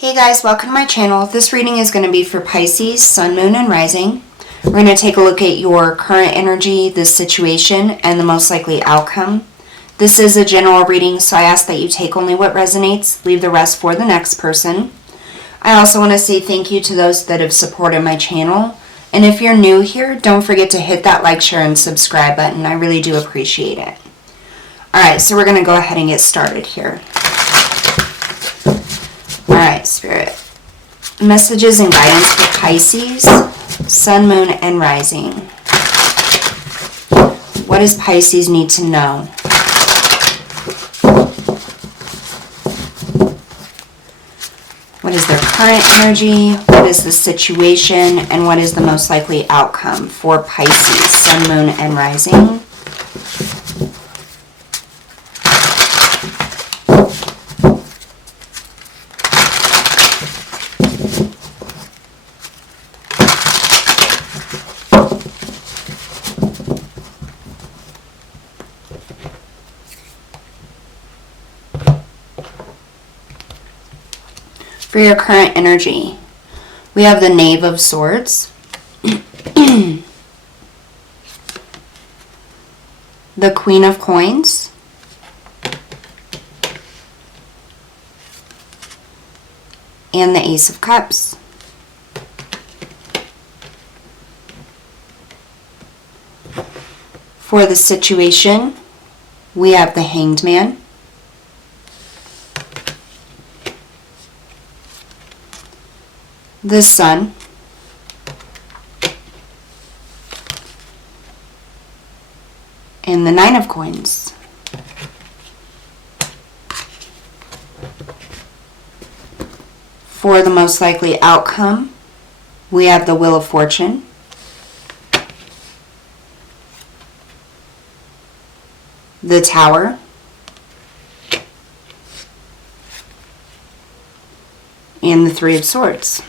Hey guys, welcome to my channel. This reading is going to be for Pisces, Sun, Moon, and Rising. We're going to take a look at your current energy, this situation, and the most likely outcome. This is a general reading, so I ask that you take only what resonates, leave the rest for the next person. I also want to say thank you to those that have supported my channel. And if you're new here, don't forget to hit that like, share, and subscribe button. I really do appreciate it. Alright, so we're going to go ahead and get started here. Alright, Spirit. Messages and guidance for Pisces, Sun, Moon, and Rising. What does Pisces need to know? What is their current energy? What is the situation? And what is the most likely outcome for Pisces, Sun, Moon, and Rising? For your current energy, we have the Knave of Swords, the Queen of Coins, and the Ace of Cups. For the situation, we have the Hanged Man, the Sun, and the Nine of Coins. For the most likely outcome, we have the Wheel of Fortune, the Tower, and the Three of Swords.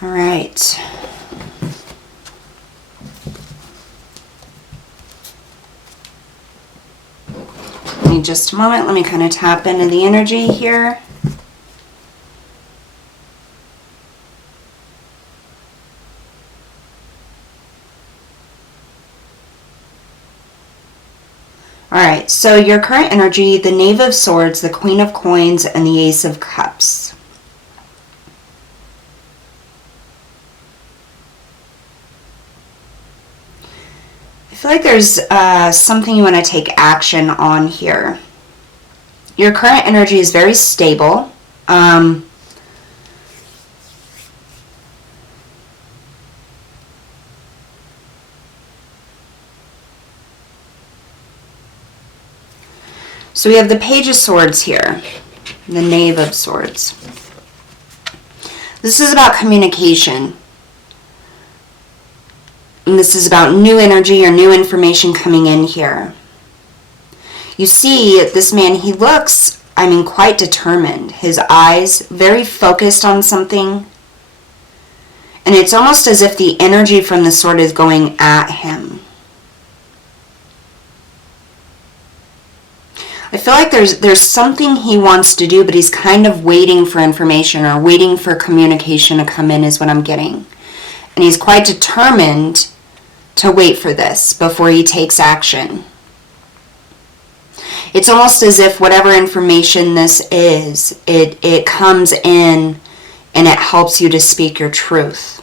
All right. Give me just a moment. Let me kind of tap into the energy here. All right. So your current energy, the Knave of Swords, the Queen of Coins, and the Ace of Cups. I feel like there's something you want to take action on here. Your current energy is very stable. So we have the Page of Swords here, the Knave of Swords. This is about communication. And this is about new energy or new information coming in here. You see, this man, he looks, quite determined. His eyes, very focused on something. And it's almost as if the energy from the sword is going at him. I feel like there's something he wants to do, but he's kind of waiting for information or waiting for communication to come in is what I'm getting. And he's quite determined to wait for this before he takes action. It's almost as if whatever information this is, it comes in and it helps you to speak your truth.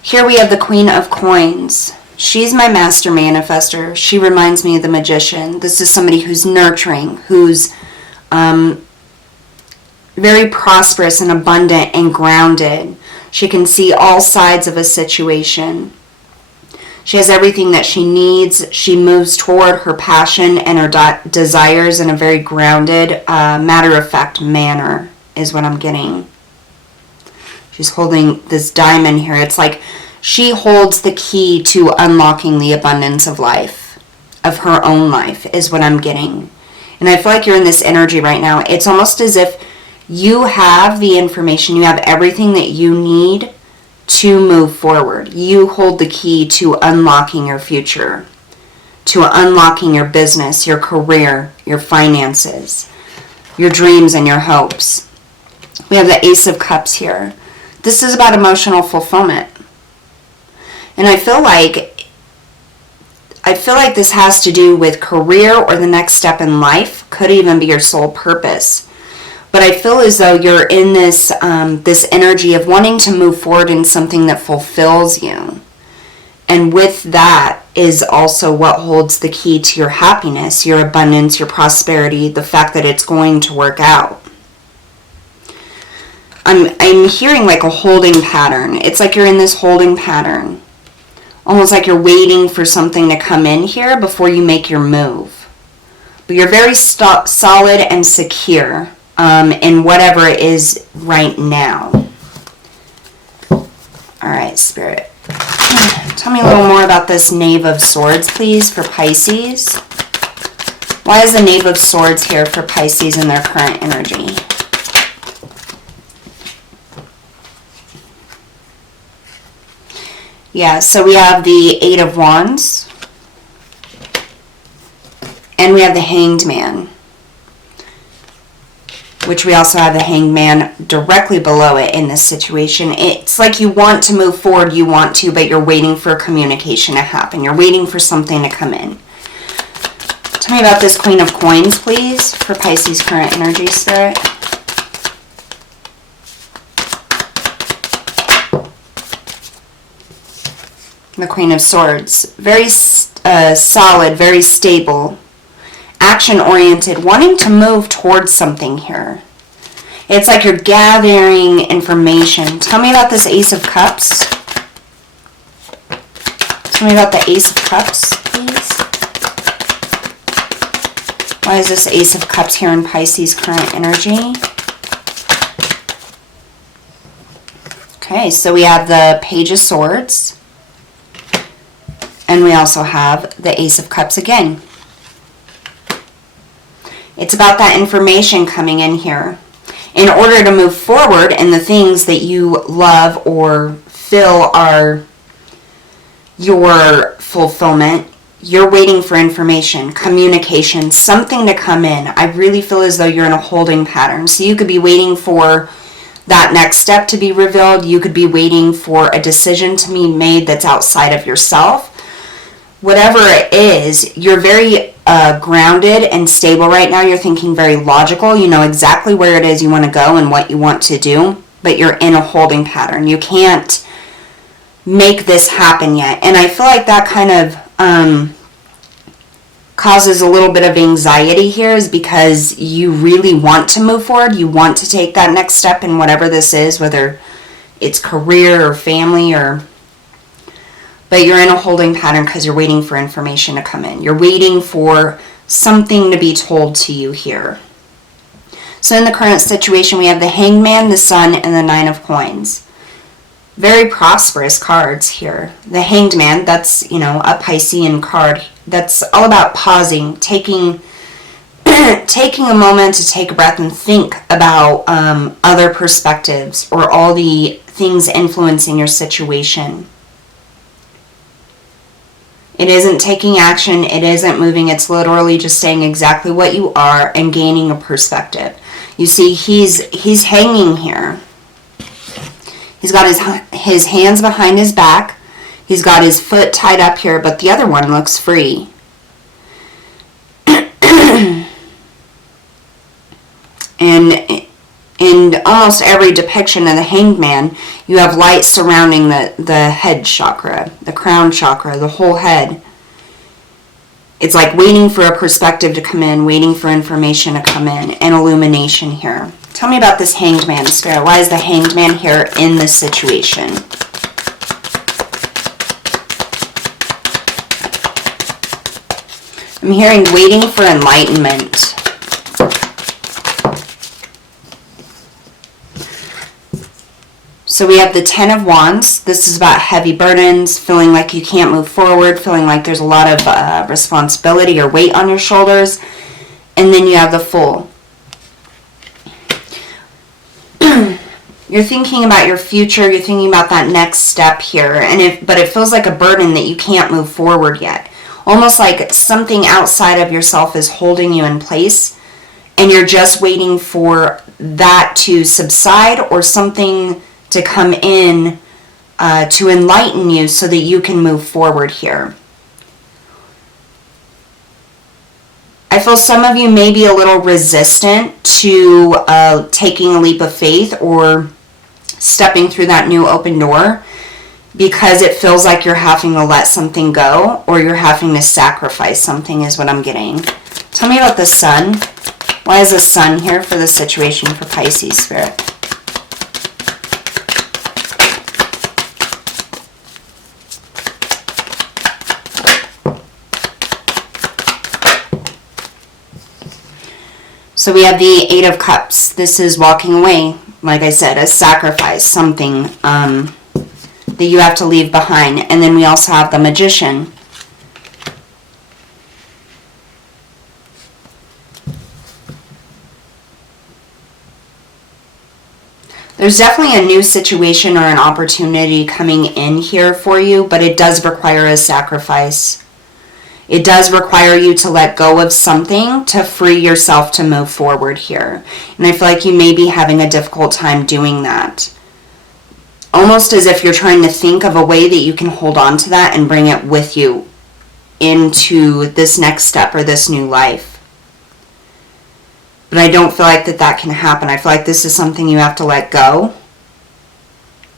Here we have the Queen of Coins. She's my master manifester. She reminds me of the Magician. This is somebody who's nurturing, who's very prosperous and abundant and grounded. She can see all sides of a situation. She has everything that she needs. She moves toward her passion and her desires in a very grounded, matter-of-fact manner is what I'm getting. She's holding this diamond here. It's like she holds the key to unlocking the abundance of life, of her own life, is what I'm getting. And I feel like you're in this energy right now. It's almost as if you have the information, you have everything that you need to move forward. You hold the key to unlocking your future. to unlocking your business, your career, your finances, your dreams and your hopes. We have the Ace of Cups here. This is about emotional fulfillment. And I feel like this has to do with career or the next step in life. Could even be your soul purpose. But I feel as though you're in this this energy of wanting to move forward in something that fulfills you. And with that is also what holds the key to your happiness, your abundance, your prosperity, the fact that it's going to work out. I'm hearing like a holding pattern. It's like you're in this holding pattern. Almost like you're waiting for something to come in here before you make your move. But you're very solid and secure in whatever it is right now. All right, Spirit. Tell me a little more about this Knave of Swords, please, for Pisces. Why is the Knave of Swords here for Pisces in their current energy? Yeah, so we have the Eight of Wands. And we have the Hanged Man. Which we also have the Hanged Man directly below it in this situation. It's like you want to move forward, you want to, but you're waiting for communication to happen. You're waiting for something to come in. Tell me about this Queen of Coins, please, for Pisces' current energy, Spirit. The Queen of Swords. Very solid, very stable, action-oriented, wanting to move towards something here. It's like you're gathering information. Tell me about this Ace of Cups. Tell me about the Ace of Cups, please. Why is this Ace of Cups here in Pisces' current energy? Okay, so we have the Page of Swords. And we also have the Ace of Cups again. It's about that information coming in here. In order to move forward in the things that you love or feel are your fulfillment, you're waiting for information, communication, something to come in. I really feel as though you're in a holding pattern. So you could be waiting for that next step to be revealed. You could be waiting for a decision to be made that's outside of yourself. Whatever it is, you're very grounded and stable right now. You're thinking very logical. You know exactly where it is you want to go and what you want to do, but you're in a holding pattern. You can't make this happen yet. And I feel like that kind of causes a little bit of anxiety here, is because you really want to move forward. You want to take that next step in whatever this is, whether it's career or family or... But you're in a holding pattern because you're waiting for information to come in. You're waiting for something to be told to you here. So in the current situation, we have the Hanged Man, the Sun, and the Nine of Coins. Very prosperous cards here. The Hanged Man, that's, you know, a Piscean card. That's all about pausing, taking a moment to take a breath and think about other perspectives or all the things influencing your situation. It isn't taking action, it isn't moving, it's literally just saying exactly what you are and gaining a perspective. You see, he's hanging here. He's got his hands behind his back. He's got his foot tied up here, but the other one looks free. And in almost every depiction of the Hanged Man, you have light surrounding the head chakra, the crown chakra, the whole head. It's like waiting for a perspective to come in, waiting for information to come in, and illumination here. Tell me about this Hanged Man, Spirit. Why is the Hanged Man here in this situation? I'm hearing waiting for enlightenment. So we have the Ten of Wands. This is about heavy burdens, feeling like you can't move forward, feeling like there's a lot of responsibility or weight on your shoulders. And then you have the Fool. You're thinking about your future, you're thinking about that next step here, but it feels like a burden that you can't move forward yet. Almost like something outside of yourself is holding you in place, and you're just waiting for that to subside or something to come in to enlighten you so that you can move forward here. I feel some of you may be a little resistant to taking a leap of faith or stepping through that new open door because it feels like you're having to let something go or you're having to sacrifice something is what I'm getting. Tell me about the sun. Why is the sun here for the situation for Pisces, Spirit? So we have the Eight of Cups. This is walking away, like I said, a sacrifice, something that you have to leave behind. And then we also have the Magician. There's definitely a new situation or an opportunity coming in here for you, but it does require a sacrifice. It does require you to let go of something to free yourself to move forward here. And I feel like you may be having a difficult time doing that. Almost as if you're trying to think of a way that you can hold on to that and bring it with you into this next step or this new life. But I don't feel like that can happen. I feel like this is something you have to let go.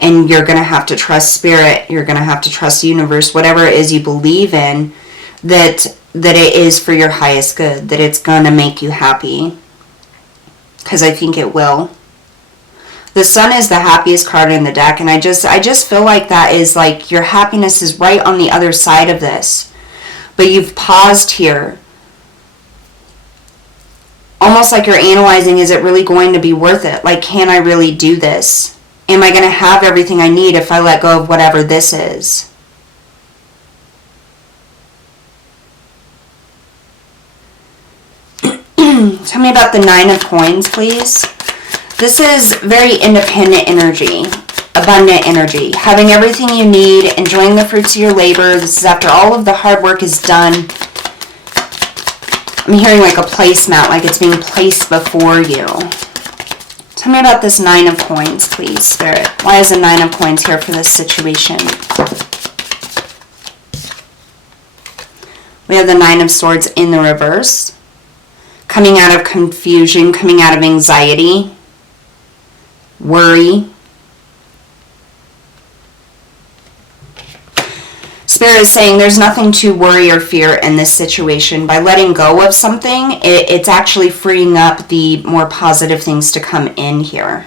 And you're going to have to trust Spirit. You're going to have to trust the universe, whatever it is you believe in, that it is for your highest good, that it's going to make you happy. Because I think it will. The Sun is the happiest card in the deck, and I just feel like that is like your happiness is right on the other side of this. But you've paused here. Almost like you're analyzing, is it really going to be worth it? Like, can I really do this? Am I going to have everything I need if I let go of whatever this is? Tell me about the Nine of Coins, please. This is very independent energy, abundant energy, having everything you need, enjoying the fruits of your labor. This is after all of the hard work is done. I'm hearing like a placemat, like it's being placed before you. Tell me about this Nine of Coins, please, Spirit. Why is the Nine of Coins here for this situation? We have the Nine of Swords in the reverse. Coming out of confusion, coming out of anxiety, worry. Spirit is saying there's nothing to worry or fear in this situation. By letting go of something, it's actually freeing up the more positive things to come in here.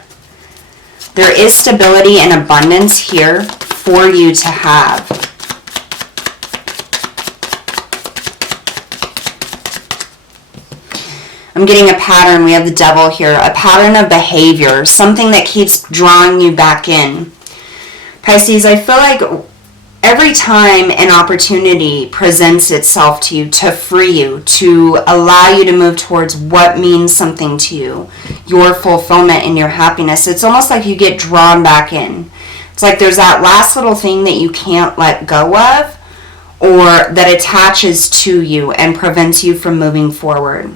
There is stability and abundance here for you to have. I'm getting a pattern. We have the Devil here. A pattern of behavior. Something that keeps drawing you back in. Pisces, I feel like every time an opportunity presents itself to you to free you, to allow you to move towards what means something to you, your fulfillment and your happiness, it's almost like you get drawn back in. It's like there's that last little thing that you can't let go of or that attaches to you and prevents you from moving forward.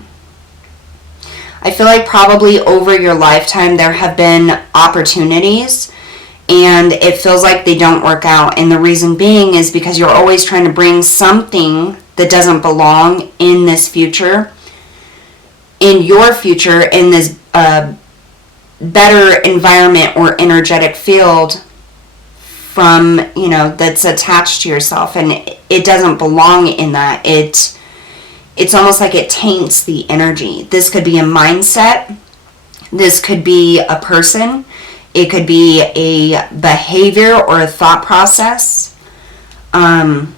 I feel like probably over your lifetime there have been opportunities and it feels like they don't work out. And the reason being is because you're always trying to bring something that doesn't belong in this future, in your future, in this better environment or energetic field from, that's attached to yourself. And it doesn't belong in that. It's almost like it taints the energy. This could be a mindset. This could be a person. It could be a behavior or a thought process. I'm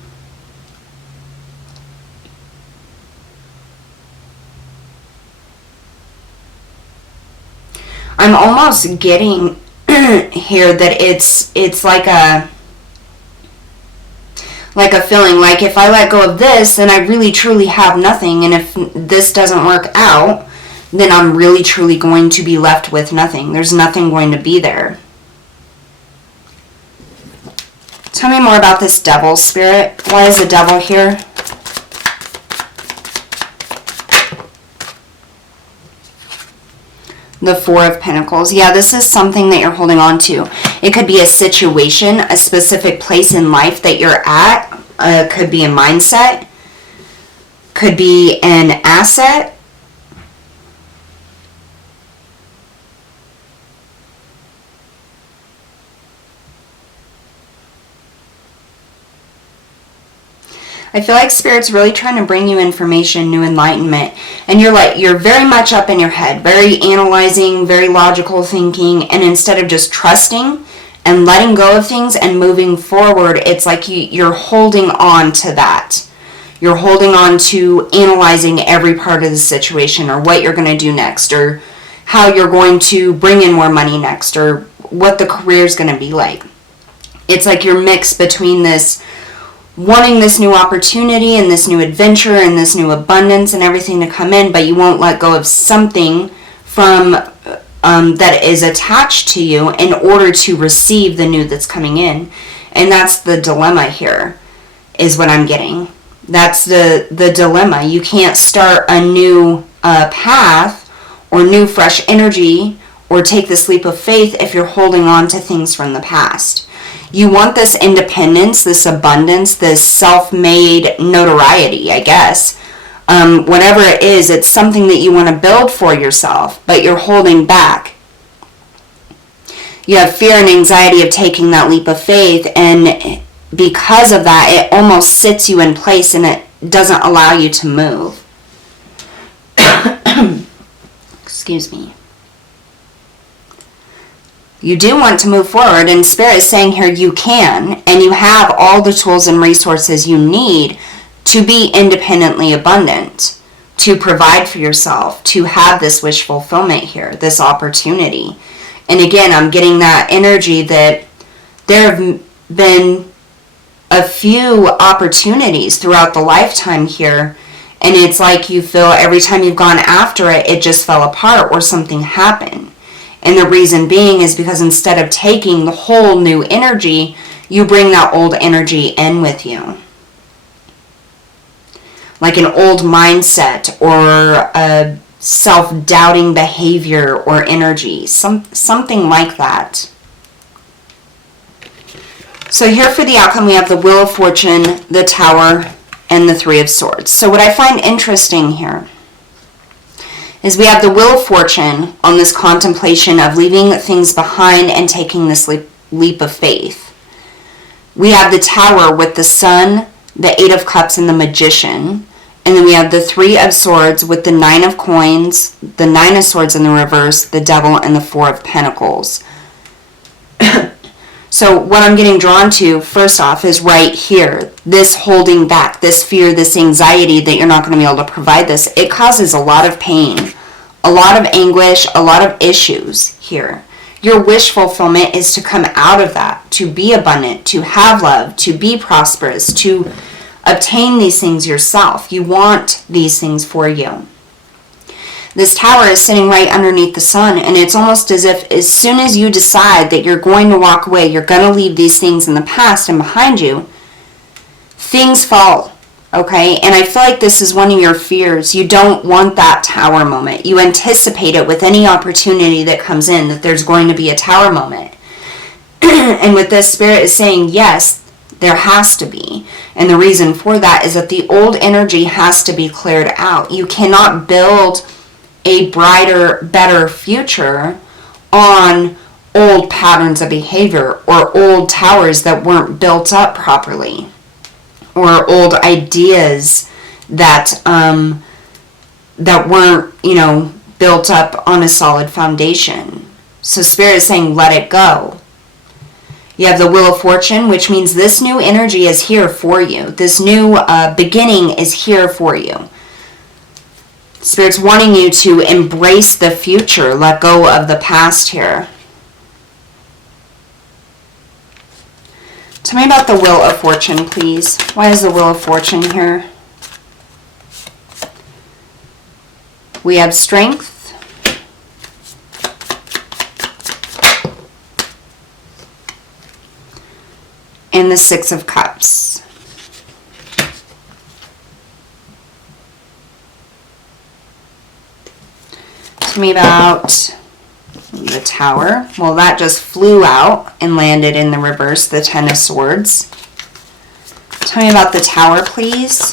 almost getting here that it's like a feeling like if I let go of this, then I really truly have nothing. And if this doesn't work out, then I'm really truly going to be left with nothing. There's nothing going to be there. Tell me more about this Devil, Spirit. Why is the Devil here? The Four of Pentacles. Yeah, this is something that you're holding on to. It could be a situation, a specific place in life that you're at. Could be a mindset. Could be an asset. I feel like Spirit's really trying to bring you information, new enlightenment. And you're very much up in your head, very analyzing, very logical thinking. And instead of just trusting and letting go of things and moving forward, it's like you're holding on to that. You're holding on to analyzing every part of the situation, or what you're going to do next, or how you're going to bring in more money next, or what the career's going to be like. It's like you're mixed between this wanting this new opportunity and this new adventure and this new abundance and everything to come in, but you won't let go of something from that is attached to you in order to receive the new that's coming in. And that's the dilemma here, is what I'm getting. That's the dilemma. You can't start a new path or new fresh energy or take this leap of faith if you're holding on to things from the past. You want this independence, this abundance, this self-made notoriety, I guess. Whatever it is, it's something that you want to build for yourself, but you're holding back. You have fear and anxiety of taking that leap of faith, and because of that, it almost sits you in place and it doesn't allow you to move. Excuse me. You do want to move forward, and Spirit is saying here you can, and you have all the tools and resources you need to be independently abundant, to provide for yourself, to have this wish fulfillment here, this opportunity. And again, I'm getting that energy that there have been a few opportunities throughout the lifetime here, and it's like you feel every time you've gone after it, it just fell apart or something happened. And the reason being is because instead of taking the whole new energy, you bring that old energy in with you. Like an old mindset or a self-doubting behavior or energy. Something like that. So here for the outcome, we have the Wheel of Fortune, the Tower, and the Three of Swords. So what I find interesting here is we have the Wheel of Fortune on this contemplation of leaving things behind and taking this leap of faith. We have the Tower with the Sun, the Eight of Cups, and the Magician. And then we have the Three of Swords with the Nine of Coins, the Nine of Swords in the reverse, the Devil, and the Four of Pentacles. So what I'm getting drawn to, first off, is right here. This holding back, this fear, this anxiety that you're not going to be able to provide this. It causes a lot of pain, a lot of anguish, a lot of issues here. Your wish fulfillment is to come out of that, to be abundant, to have love, to be prosperous, to obtain these things yourself. You want these things for you. This Tower is sitting right underneath the Sun, and it's almost as if as soon as you decide that you're going to walk away, you're going to leave these things in the past and behind you, things fall, okay? And I feel like this is one of your fears. You don't want that Tower moment. You anticipate it with any opportunity that comes in, that there's going to be a Tower moment. And with this, Spirit is saying, yes, there has to be. And the reason for that is that the old energy has to be cleared out. You cannot build a brighter, better future on old patterns of behavior or old towers that weren't built up properly, or old ideas that that weren't, built up on a solid foundation. So Spirit is saying, let it go. You have the Wheel of Fortune, which means this new energy is here for you. This new beginning is here for you. Spirit's wanting you to embrace the future, let go of the past here. Tell me about the Wheel of Fortune, please. Why is the Wheel of Fortune here? We have Strength. And the Six of Cups. Tell me about The Tower. Well, that just flew out and landed in the reverse, the Ten of Swords. Tell me about the Tower, please.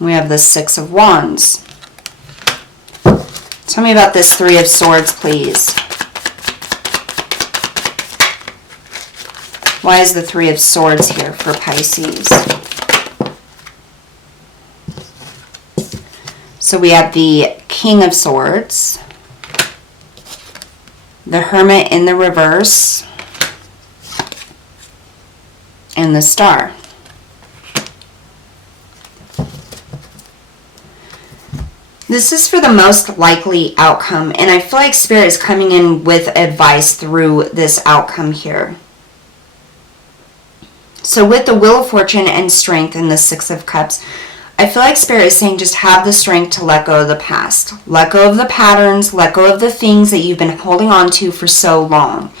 We have the Six of Wands. Tell me about this Three of Swords, please. Why is the Three of Swords here for Pisces? So we have the King of Swords, the Hermit in the reverse, and the Star. This is for the most likely outcome, and I feel like Spirit is coming in with advice through this outcome here. So with the Wheel of Fortune and Strength and the Six of Cups, I feel like Spirit is saying just have the strength to let go of the past. Let go of the patterns, let go of the things that you've been holding on to for so long.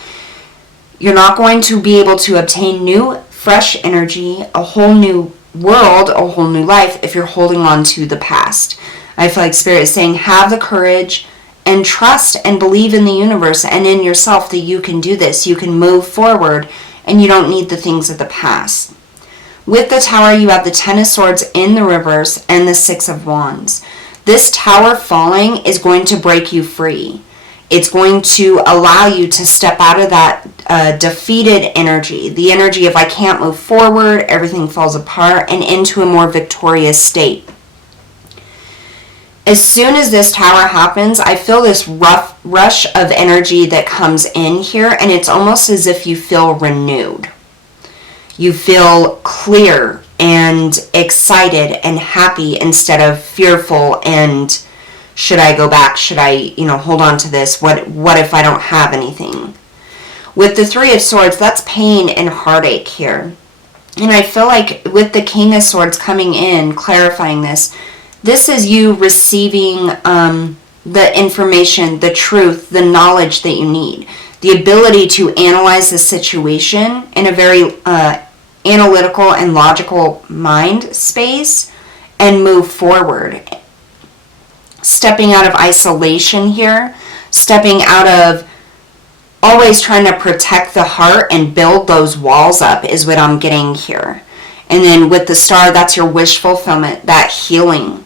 You're not going to be able to obtain new, fresh energy, a whole new world, a whole new life if you're holding on to the past. I feel like Spirit is saying have the courage and trust and believe in the universe and in yourself that you can do this. You can move forward and you don't need the things of the past. With the Tower, you have the Ten of Swords in the reverse and the Six of Wands. This Tower falling is going to break you free. It's going to allow you to step out of that defeated energy, the energy of I can't move forward, everything falls apart, and into a more victorious state. As soon as this Tower happens, I feel this rough rush of energy that comes in here, and it's almost as if you feel renewed. You feel clear and excited and happy instead of fearful and should I go back? Should I, hold on to this? What if I don't have anything? With the Three of Swords, that's pain and heartache here. And I feel like with the King of Swords coming in, clarifying this is you receiving the information, the truth, the knowledge that you need. The ability to analyze the situation in a very analytical and logical mind space and move forward. Stepping out of isolation here, stepping out of always trying to protect the heart and build those walls up is what I'm getting here. And then with the Star, that's your wish fulfillment, that healing.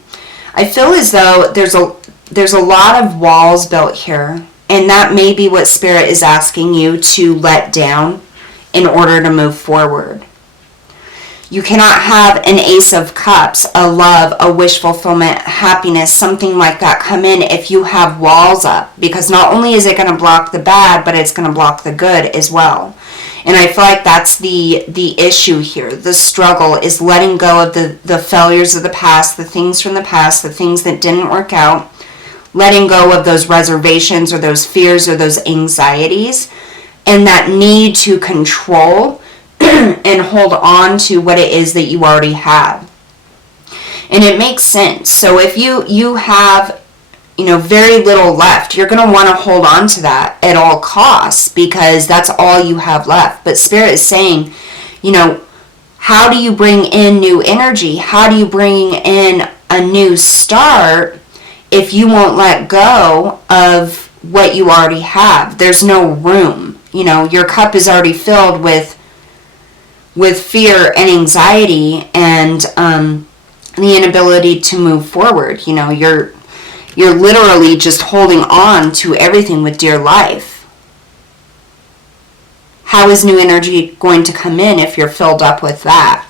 I feel as though there's a lot of walls built here, and that may be what Spirit is asking you to let down in order to move forward. You cannot have an Ace of Cups, a love, a wish fulfillment, happiness, something like that come in if you have walls up, because not only is it going to block the bad, but it's going to block the good as well. And I feel like that's the issue here. The struggle is letting go of the failures of the past, the things from the past, the things that didn't work out, letting go of those reservations or those fears or those anxieties, and that need to control and hold on to what it is that you already have. And it makes sense. So if you have very little left, you're going to want to hold on to that at all costs because that's all you have left. But Spirit is saying, how do you bring in new energy? How do you bring in a new start if you won't let go of what you already have? There's no room. Your cup is already filled with fear and anxiety and the inability to move forward. You're literally just holding on to everything with dear life. How is new energy going to come in if you're filled up with that?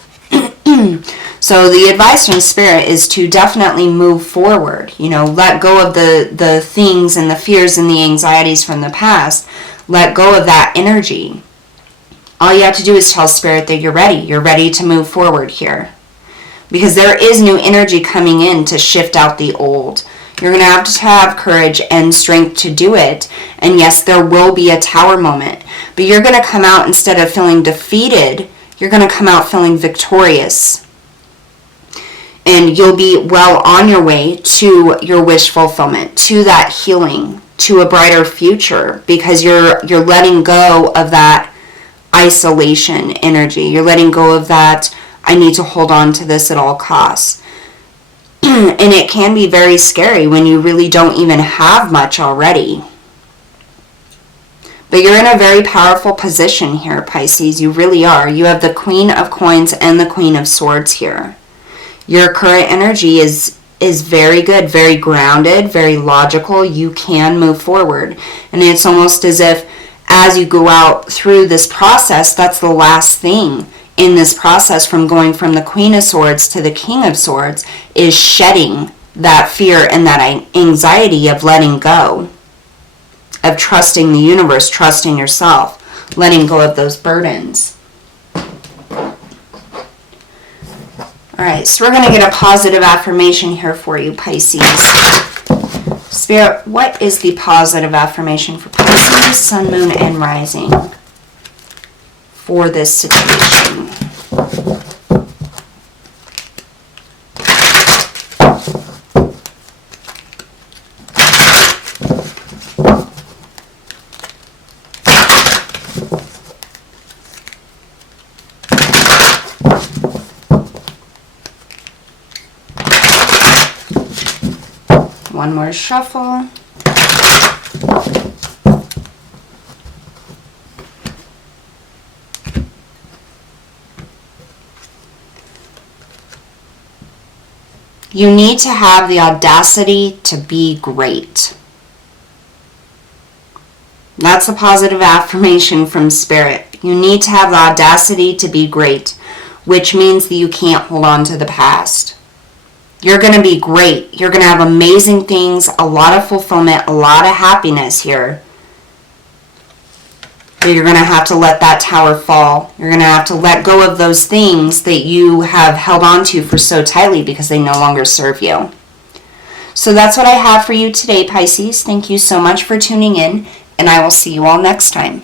So the advice from Spirit is to definitely move forward. Let go of the things and the fears and the anxieties from the past. Let go of that energy. All you have to do is tell Spirit that you're ready. You're ready to move forward here. Because there is new energy coming in to shift out the old. You're going to have courage and strength to do it. And yes, there will be a Tower moment. But you're going to come out, instead of feeling defeated, you're going to come out feeling victorious. And you'll be well on your way to your wish fulfillment, to that healing, to a brighter future. Because you're letting go of that isolation energy. You're letting go of that, I need to hold on to this at all costs. And it can be very scary when you really don't even have much already. But you're in a very powerful position here, Pisces. You really are. You have the Queen of Coins and the Queen of Swords here. Your current energy is very good, very grounded, very logical. You can move forward. And it's almost as if as you go out through this process, that's the last thing in this process from going from the Queen of Swords to the King of Swords is shedding that fear and that anxiety of letting go, of trusting the universe, trusting yourself, letting go of those burdens. All right, so we're going to get a positive affirmation here for you, Pisces. Spirit, what is the positive affirmation for Pisces, Sun, Moon, and Rising for this situation? One more shuffle. You need to have the audacity to be great. That's a positive affirmation from Spirit. You need to have the audacity to be great, which means that you can't hold on to the past. You're going to be great. You're going to have amazing things, a lot of fulfillment, a lot of happiness here. But you're going to have to let that tower fall. You're going to have to let go of those things that you have held on to for so tightly because they no longer serve you. So that's what I have for you today, Pisces. Thank you so much for tuning in, and I will see you all next time.